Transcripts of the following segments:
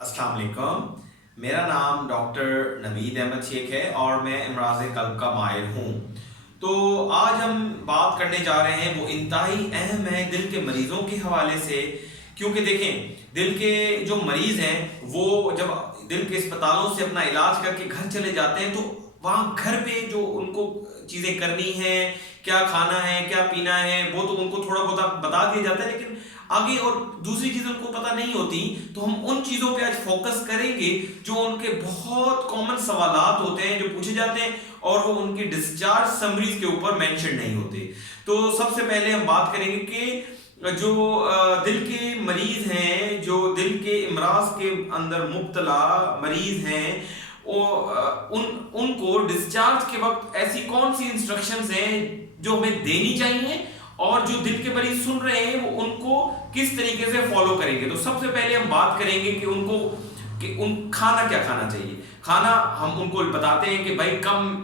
अस्सलाम वालेकुम। मेरा नाम डॉक्टर नवीद अहमद शेख है और मैं अमराज़ क़ल्ब का माहिर हूँ। तो आज हम बात करने जा रहे हैं, वो इंतहाई अहम है दिल के मरीज़ों के हवाले से। क्योंकि देखें, दिल के जो मरीज़ हैं वो जब दिल के अस्पतालों से अपना इलाज करके घर चले जाते हैं तो वहाँ घर पे जो उनको चीज़ें करनी है, क्या खाना है, क्या पीना है, वो तो उनको थोड़ा बहुत बता दिया जाता है, लेकिन आगे और दूसरी चीज़ें उनको पता नहीं होती। तो हम उन चीज़ों पे आज फोकस करेंगे जो उनके बहुत कॉमन सवालात होते हैं, जो पूछे जाते हैं और वो उनकी डिस्चार्ज समरीज के ऊपर मेंशन नहीं होते। तो सबसे पहले हम बात करेंगे कि जो दिल के मरीज हैं, जो दिल के इमराज के अंदर मुब्तला मरीज हैं, उनको डिस्चार्ज के वक्त ऐसी कौन सी इंस्ट्रक्शंस हैं जो हमें देनी चाहिए और जो दिल के मरीज सुन रहे हैं वो उनको किस तरीके से फॉलो करेंगे। तो सबसे पहले हम बात करेंगे कि उन खाना क्या खाना चाहिए। खाना हम उनको बताते हैं कि भाई कम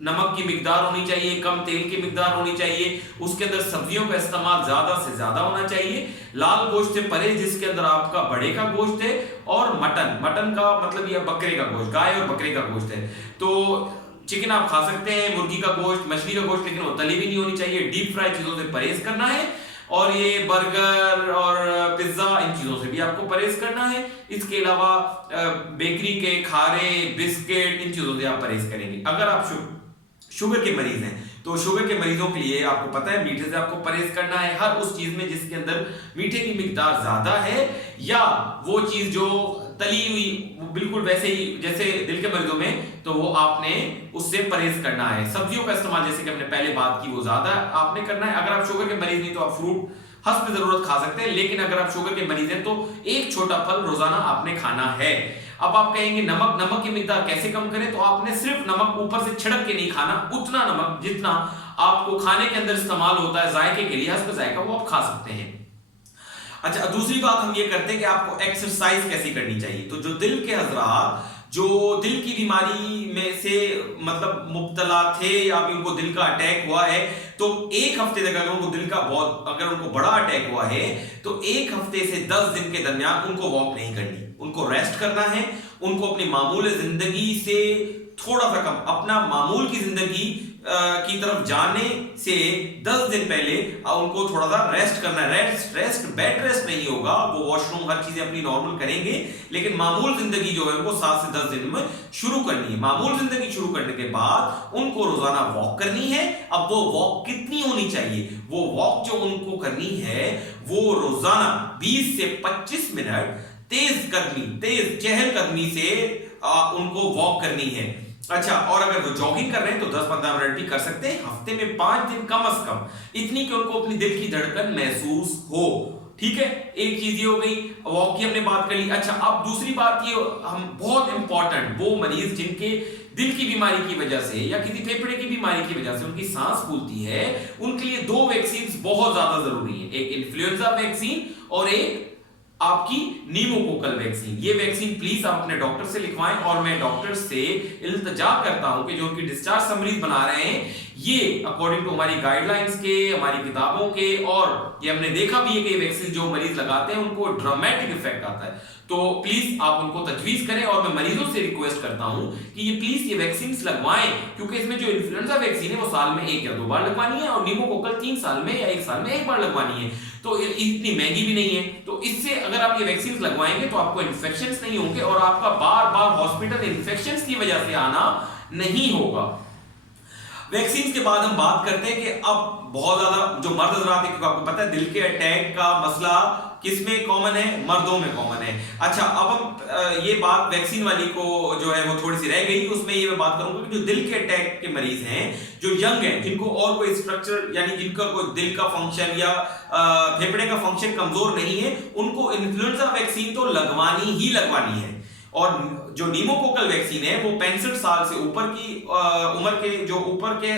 नमक की मिकदार होनी चाहिए, कम तेल की मिकदार होनी चाहिए, उसके अंदर सब्जियों का इस्तेमाल ज्यादा से ज्यादा होना चाहिए, लाल गोश्त से परहेज जिसके अंदर आपका बड़े का गोश्त है, और मटन का मतलब यह बकरे का गोश्त, गाय और बकरे का गोश्त है। तो चिकन आप खा सकते हैं, मुर्गी का गोश्त, मछली का गोश्त, लेकिन वो तली भी नहीं होनी चाहिए। डीप फ्राई चीजों से परहेज करना है और ये बर्गर और पिज्जा, इन चीजों से भी आपको परहेज करना है। इसके अलावा बेकरी के खारे, बिस्किट, इन चीजों से आप परहेज करेंगे। अगर आप शुगर के मरीज हैं तो शुगर के मरीजों के लिए आपको पता है मीठे से आपको परहेज करना है, हर उस चीज में जिसके अंदर मीठे की मिकदार ज्यादा है, या वो चीज जो तली हुई बिल्कुल वैसे ही जैसे दिल के मरीजों में, तो वो आपने उससे परहेज करना है। सब्जियों का इस्तेमाल जैसे कि हमने पहले बात की वो ज्यादा आपने करना है। अगर आप शुगर के मरीज नहीं तो आप फ्रूट हस्ब जरूरत खा सकते हैं, लेकिन अगर आप शुगर के मरीज हैं तो एक छोटा फल रोजाना आपने खाना है। अब आप कहेंगे नमक की मिकदार कैसे कम करें, तो आपने सिर्फ नमक ऊपर से छिड़क के नहीं खाना, उतना नमक जितना आपको खाने के अंदर इस्तेमाल होता है जायके के लिए, हस्ब जायका, वो आप खा सकते हैं। अच्छा, दूसरी बात हम ये करते हैं कि आपको एक्सरसाइज कैसी करनी चाहिए। तो जो दिल के हजरात जो दिल की बीमारी में से मतलब मुब्तला थे या अभी उनको दिल का अटैक हुआ है, तो एक हफ्ते तक अगर उनको दिल का अगर उनको बड़ा अटैक हुआ है तो एक हफ्ते से 10 दिन के दरमियान उनको वॉक नहीं करनी, उनको रेस्ट करना है। उनको अपनी मामूल जिंदगी से थोड़ा सा कम, अपना मामूल की जिंदगी की तरफ जाने से 10 दिन पहले उनको थोड़ा सा रेस्ट करना है। रेस्ट बेड रेस्ट नहीं होगा, वो वॉशरूम हर चीजें अपनी नॉर्मल करेंगे, लेकिन मामूल जिंदगी जो है वो 7 से 10 दिन में शुरू करनी है। मामूल जिंदगी शुरू करने के बाद उनको रोजाना वॉक करनी है। अब वो वॉक कितनी होनी चाहिए, वो वॉक जो उनको करनी है वो रोजाना 20 से 25 मिनट तेज चहलकदमी से उनको वॉक करनी है। अच्छा, और अगर वो जॉगिंग कर रहे हैं तो 10-15 मिनट भी कर सकते हैं, हफ्ते में 5 दिन कम से कम, इतनी कि उनको अपनी दिल की धड़कन महसूस हो। ठीक है, एक चीज ये हो गई, वॉक की हमने बात कर ली। अच्छा, अब दूसरी बात ये हम बहुत इंपॉर्टेंट, वो मरीज जिनके दिल की बीमारी की वजह से या किसी फेफड़े की बीमारी की वजह से उनकी सांस फूलती है, उनके लिए 2 वैक्सीन बहुत ज्यादा जरूरी है, एक इन्फ्लुएंजा वैक्सीन और एक आपकी नीमोकोकल वैक्सीन। ये वैक्सीन प्लीज आप अपने डॉक्टर से लिखवाएं, और मैं डॉक्टर से इल्तिजा करता हूं कि जो उनकी डिस्चार्ज समरीज बना रहे हैं ये अकॉर्डिंग टू हमारी गाइडलाइंस के, हमारी किताबों के, और ये हमने देखा भी है कि वैक्सीन जो मरीज लगाते हैं उनको ड्रामेटिक इफेक्ट आता है। तो प्लीज आप उनको तजवीज करें, और मैं मरीजों से रिक्वेस्ट करता हूं कि ये प्लीज ये वैक्सीन लगवाएं, क्योंकि इसमें जो इन्फ्लुएंजा वैक्सीन है वो साल में 1 या 2 बार लगवानी है, और नीमोकोकल 3 साल में या 1 साल में 1 बार लगवानी है। तो इतनी महंगी भी नहीं है। तो इससे अगर आप ये वैक्सीन लगवाएंगे तो आपको इन्फेक्शंस नहीं होंगे और आपका बार बार हॉस्पिटल इन्फेक्शंस की वजह से आना नहीं होगा। वैक्सीन के बाद हम बात करते हैं कि अब बहुत ज्यादा जो मर्द हजरात है, क्योंकि आपको पता है दिल के अटैक का मसला किसमें कॉमन है, मर्दों में कॉमन है। अच्छा, अब हम ये बात वैक्सीन वाली को जो है वो थोड़ी सी रह गई, उसमें ये मैं बात करूंगा कि जो दिल के अटैक के मरीज हैं, जो यंग हैं, जिनको और कोई स्ट्रक्चर यानी जिनका कोई दिल का फंक्शन या फेफड़े का फंक्शन कमजोर नहीं है, उनको इन्फ्लुएंजा वैक्सीन तो लगवानी ही लगवानी है। और जो नीमोकोकल वैक्सीन है वो 65 साल से ऊपर की उम्र के जो ऊपर के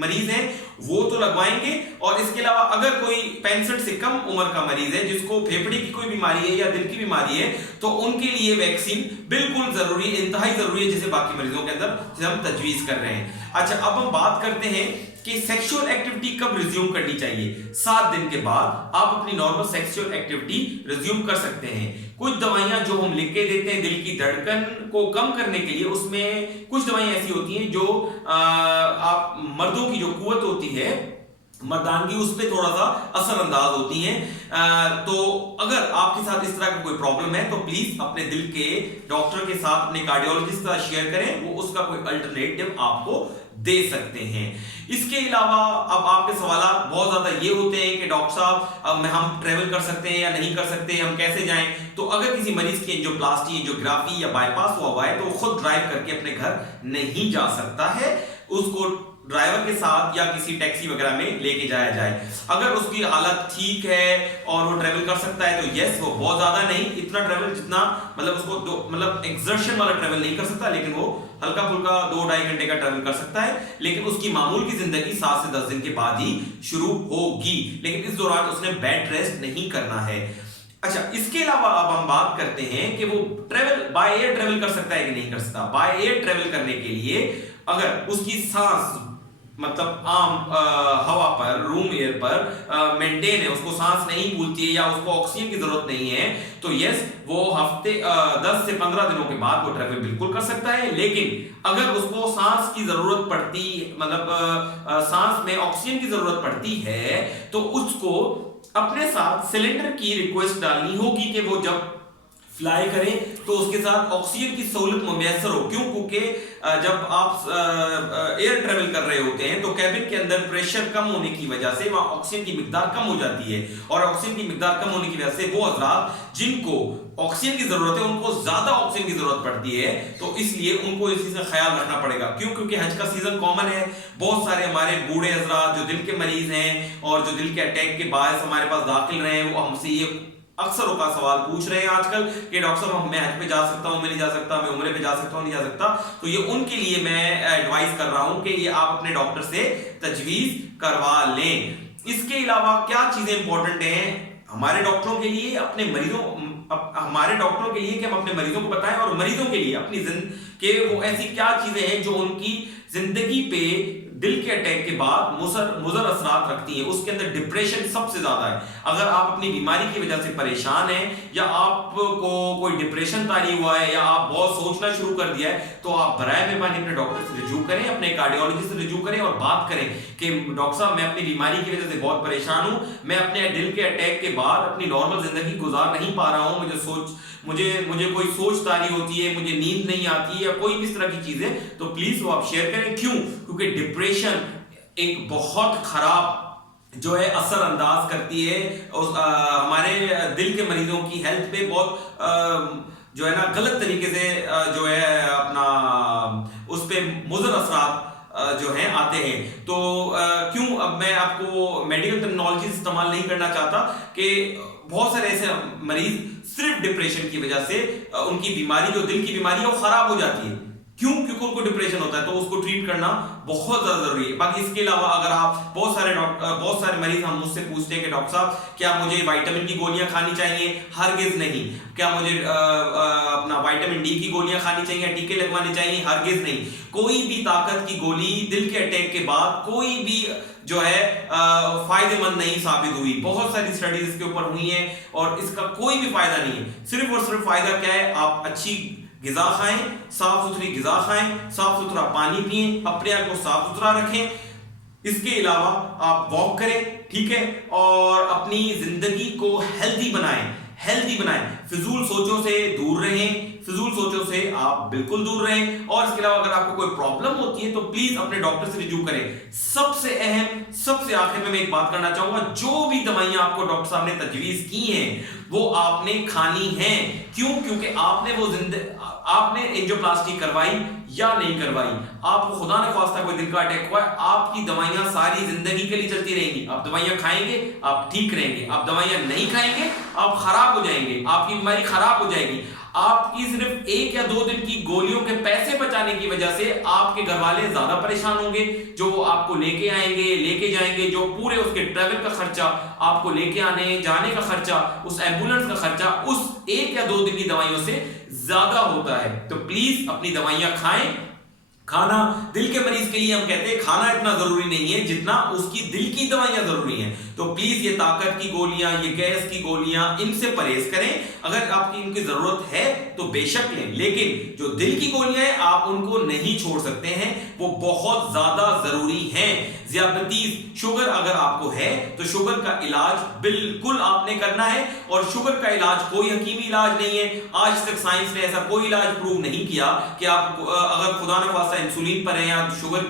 मरीज हैं वो तो लगवाएंगे, और इसके अलावा अगर कोई 65 से कम उम्र का मरीज है जिसको फेफड़े की कोई बीमारी है या दिल की बीमारी है, तो उनके लिए वैक्सीन बिल्कुल जरूरी, इंतहाई जरूरी है, जैसे बाकी मरीजों के अंदर जिसे हम तजवीज कर रहे हैं। अच्छा, अब हम बात करते हैं कि सेक्सुअल एक्टिविटी कब रिज्यूम करनी चाहिए। 7 दिन के बाद आप अपनी नॉर्मल सेक्सुअल एक्टिविटी रिज्यूम कर सकते हैं। कुछ दवाइयां जो हम लिख के देते हैं दिल की धड़कन को कम करने के लिए, उसमें कुछ दवाइयां ऐसी होती हैं जो आप मर्दों की जो कुव्वत होती है मर्दानगी, उस पर थोड़ा सा असरअंदाज होती हैं। तो अगर आपके साथ इस तरह का कोई प्रॉब्लम है तो प्लीज अपने दिल के डॉक्टर के साथ, अपने कार्डियोलॉजिस्ट के साथ शेयर करें, वो उसका कोई अल्टरनेटिव आपको दे सकते हैं। इसके अलावा अब आपके सवाल बहुत ज्यादा ये होते हैं कि डॉक्टर साहब हम ट्रेवल कर सकते हैं या नहीं कर सकते, हम कैसे जाएं। तो अगर किसी मरीज की एंजियोप्लास्टी, एंजियोग्राफी या बाईपास हुआ है तो वो खुद ड्राइव करके अपने घर नहीं जा सकता है, उसको ड्राइवर के साथ या किसी टैक्सी वगैरह में लेके जाया जाए। अगर उसकी हालत ठीक है और वो ट्रेवल कर सकता है तो यस, वो बहुत ज्यादा नहीं, इतना ट्रेवल जितना मतलब उसको मतलब एक्सर्शन वाला ट्रेवल नहीं कर सकता, लेकिन वो हल्का फुल्का 2-2.5 घंटे का ट्रेवल कर सकता है। लेकिन उसकी मामूल की जिंदगी 7 से 10 दिन के बाद ही शुरू होगी, लेकिन इस दौरान उसने बेड रेस्ट नहीं करना है। अच्छा, इसके अलावा अब हम बात करते हैं कि वो ट्रेवल बाय एयर ट्रेवल कर सकता है कि नहीं कर सकता। बाय एयर ट्रेवल करने के लिए अगर उसकी सांस मतलब आम हवा पर, रूम एयर पर मेंटेन है, उसको सांस नहीं फूलती है या उसको ऑक्सीजन की जरूरत नहीं है, तो यस, वो हफ्ते 10 से 15 दिनों के बाद वो ट्रैवल बिल्कुल कर सकता है। लेकिन अगर उसको सांस की जरूरत पड़ती, मतलब सांस में ऑक्सीजन की जरूरत पड़ती है, तो उसको अपने साथ सिलेंडर की रिक्वेस्ट डालनी होगी कि वो जब फ्लाई करें तो उसके साथ ऑक्सीजन की सहूलत मुयसर हो। क्यों? क्योंकि जब आप एयर ट्रेवल कर रहे होते हैं तो कैबिन के अंदर प्रेशर कम होने की वजह से वहां ऑक्सीजन की मिकदार कम हो जाती है, और ऑक्सीजन की मिकदार कम होने की वजह से वो हजरात जिनको ऑक्सीजन की जरूरत है उनको ज्यादा ऑक्सीजन की जरूरत पड़ती है, तो इसलिए उनको इस चीज का ख्याल रखना पड़ेगा। क्यों? क्योंकि हज का सीजन कॉमन है, बहुत सारे हमारे बूढ़े हजरात जो दिल के मरीज हैं और जो दिल के अटैक के बाद हमारे पास दाखिल रहे हैं, वो हमसे ये अक्सर का सवाल पूछ रहे हैं आजकल कि डॉक्टर साहब मैं हज पे जा सकता हूं, मैं नहीं जा सकता, मैं उम्रे पे जा सकता हूं, नहीं जा सकता। तो ये उनके लिए मैं एडवाइस कर रहा हूं कि ये आप अपने डॉक्टर से तजवीज करवा लें। इसके अलावा क्या चीजें इंपॉर्टेंट हैं हमारे डॉक्टरों के लिए, अपने मरीजों हमारे डॉक्टरों के लिए कि हम अपने मरीजों को बताएं, और मरीजों के लिए अपनी के वो ऐसी क्या चीजें हैं जो उनकी जिंदगी पे दिल के अटैक के बाद मुज़र असरात रखती हैं। उसके अंदर डिप्रेशन सबसे ज्यादा है। अगर आप अपनी बीमारी की वजह से परेशान हैं, या आपको कोई डिप्रेशन तारी हुआ है, या आप बहुत सोचना शुरू कर दिया है, तो आप बराए मेहरबानी अपने डॉक्टर से रिज्यू करें, अपने कार्डियोलॉजिस्ट से रिज्यू करें और बात करें कि डॉक्टर साहब मैं अपनी बीमारी की वजह से बहुत परेशान हूं, मैं अपने दिल के अटैक के बाद अपनी नॉर्मल जिंदगी गुजार नहीं पा रहा हूं, मुझे कोई सोच तारी होती है, मुझे नींद नहीं आती है, या कोई भी इस तरह की चीजें, तो प्लीज वो आप शेयर करें। क्यों? क्योंकि डिप्रेशन एक बहुत खराब जो है असर अंदाज करती है हमारे दिल के मरीजों की हेल्थ पे, बहुत जो है ना गलत तरीके से जो है अपना उस पे मुज़र असरात जो हैं आते हैं। तो क्यों, अब मैं आपको मेडिकल टर्मिनोलॉजी इस्तेमाल नहीं करना चाहता कि बहुत सारे ऐसे मरीज सिर्फ डिप्रेशन की वजह से उनकी बीमारी, जो दिल की बीमारी है, वो खराब हो जाती है। क्यों? क्योंकि उनको डिप्रेशन होता है, तो उसको ट्रीट करना बहुत ज्यादा जरूरी है। बाकी इसके अलावा अगर आप बहुत सारे मरीज हम मुझसे पूछते हैं कि डॉक्टर साहब क्या मुझे विटामिन की गोलियां खानी चाहिए? हरगिज नहीं। क्या मुझे अपना विटामिन डी की गोलियां खानी चाहिए, टीके लगवाने चाहिए? हरगिज नहीं। कोई भी ताकत की गोली दिल के अटैक के बाद कोई भी जो है फायदेमंद नहीं साबित हुई। बहुत सारी स्टडीज इसके ऊपर हुई हैं और इसका कोई भी फायदा नहीं है। सिर्फ और सिर्फ फायदा क्या है? आप अच्छी ग़िज़ा खाएं, साफ सुथरी ग़िज़ा खाएं, साफ सुथरा पानी पिएं, अपने आप को साफ सुथरा रखें। इसके अलावा आप वॉक करें, ठीक है, और अपनी जिंदगी को हेल्दी बनाएं। फिजूल सोचों से दूर रहें, फिजूल सोचों से आप बिल्कुल दूर रहें। और इसके अलावा अगर आपको कोई प्रॉब्लम होती है तो प्लीज अपने डॉक्टर से रिव्यू करें। सबसे अहम, सबसे आखिर में मैं एक बात करना चाहूंगा, जो भी दवाइयां आपको डॉक्टर साहब ने तजवीज की हैं वो आपने खानी है। क्यों? क्योंकि आपने एंजियोप्लास्टी करवाई या नहीं करवाई, आपको खुदा न ख्वास्ता कोई दिल का अटैक हुआ है, आपकी दवाइयां सारी जिंदगी के लिए चलती रहेंगी। आप दवाइयां खाएंगे, आप ठीक रहेंगे। आप दवाइयां नहीं खाएंगे, आप खराब हो जाएंगे, आपकी बीमारी खराब हो जाएगी। आपकी सिर्फ 1 या 2 दिन की गोलियों के पैसे बचाने की वजह से आपके घर वाले ज्यादा परेशान होंगे, जो आपको लेके आएंगे, लेके जाएंगे, जो पूरे उसके ट्रैवल का खर्चा, आपको लेके आने जाने का खर्चा, उस एम्बुलेंस का खर्चा उस 1 या 2 दिन की दवाइयों से ज्यादा होता है। तो प्लीज अपनी दवाइयां खाएं, खाना दिल के मरीज के लिए हम कहते हैं खाना इतना जरूरी नहीं है जितना उसकी दिल की दवाइयां जरूरी हैं। तो प्लीज ये ताकत की गोलियां, ये गैस की गोलियां, इनसे परहेज करें। अगर आपकी इनकी जरूरत है तो बेशक लें, लेकिन जो दिल की गोलियां हैं आप उनको नहीं छोड़ सकते हैं, वो बहुत ज्यादा जरूरी हैं। ज़ियादतीस शुगर अगर आपको है तो शुगर का इलाज बिल्कुल आपने करना है, और शुगर का इलाज कोई हकीमी इलाज नहीं है। आज तक साइंस ने ऐसा कोई इलाज प्रूव नहीं किया कि आप अगर खुदा न खास्ता इंसुलिन पर हैं या शुगर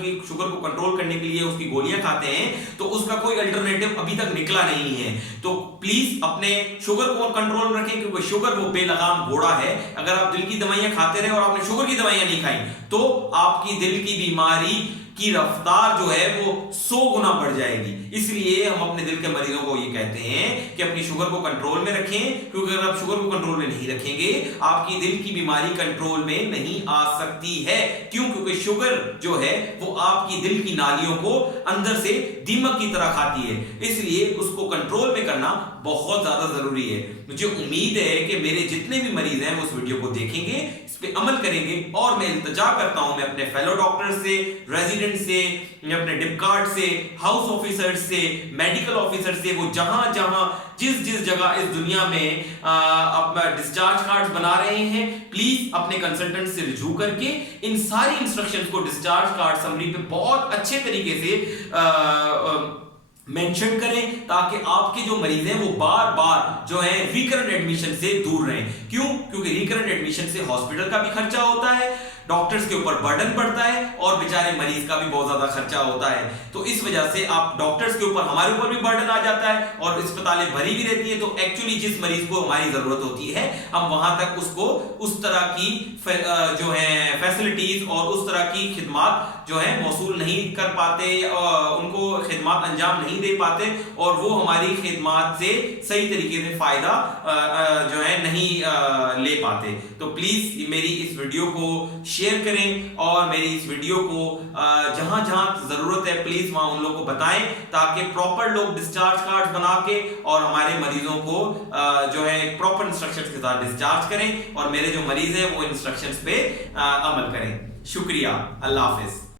को कंट्रोल करने के लिए उसकी गोलियां खाते हैं तो उसका कोई अल्टरनेटिव अभी तक निकला नहीं है। तो प्लीज अपने शुगर को कंट्रोल में रखें, क्योंकि शुगर वो बेलगाम घोड़ा है। अगर आप दिल की दवाइयां खाते रहे और आपने शुगर की दवाइयां नहीं खाई तो आपकी दिल की बीमारी की रफ्तार जो है वो 100 गुना बढ़ जाएगी। इसलिए हम अपने दिल के मरीजों को ये कहते हैं कि अपनी शुगर को कंट्रोल में रखें, क्योंकि अगर आप शुगर को कंट्रोल में नहीं रखेंगे आपकी दिल की बीमारी कंट्रोल में नहीं आ सकती है। क्यों? क्योंकि शुगर जो है वो आपकी दिल की नालियों को अंदर से दीमक की तरह खाती है, इसलिए उसको कंट्रोल में करना बहुत ज्यादा जरूरी है। मुझे उम्मीद है कि मेरे जितने भी मरीज हैं वो उस वीडियो को देखेंगे, इस पे अमल करेंगे, और मैं इल्तिजा करता हूं मैं अपने फेलो डॉक्टर से, रेजिडेंट से, अपने डिपकार्ड से, हाउस ऑफिसर से, मेडिकल ऑफिसर से, वो जहां जहां जिस जगह इस दुनिया में अपना डिस्चार्ज कार्ड्स बना रहे हैं, प्लीज अपने कंसल्टेंट से रिव्यू करके इन सारी इंस्ट्रक्शंस को डिस्चार्ज कार्ड समरी पे बहुत अच्छे तरीके से मेंशन करें, ताकि आपके जो मरीज हैं वो बार बार जो है रिकरेंट एडमिशन से दूर रहें। क्यों? क्योंकि रिकरेंट एडमिशन से हॉस्पिटल का भी खर्चा होता है, डॉक्टर्स के ऊपर बर्डन बढ़ता है, और बेचारे मरीज का भी बहुत ज्यादा खर्चा होता है। तो इस वजह से आप डॉक्टर्स के ऊपर, हमारे ऊपर भी बर्डन आ जाता है, और अस्पतालें भरी भी रहती है। तो एक्चुअली जिस मरीज को हमारी जरूरत होती है हम वहां तक उसको उस तरह की जो है फैसिलिटीज और उस तरह की खिदमत जो है मौसूल नहीं कर पाते, उनको खिदमत अंजाम नहीं दे पाते, और वो हमारी खिदमत से सही तरीके से फायदा जो है नहीं ले पाते। तो प्लीज मेरी इस वीडियो को शेयर करें, और मेरी इस वीडियो को जहां जहां जरूरत है प्लीज वहां उन लोगों को बताएं, ताकि प्रॉपर लोग डिस्चार्ज कार्ड बना के और हमारे मरीजों को जो है प्रॉपर इंस्ट्रक्शंस के साथ डिस्चार्ज करें, और मेरे जो मरीज हैं वो इंस्ट्रक्शंस पे अमल करें। शुक्रिया, अल्लाह हाफिज।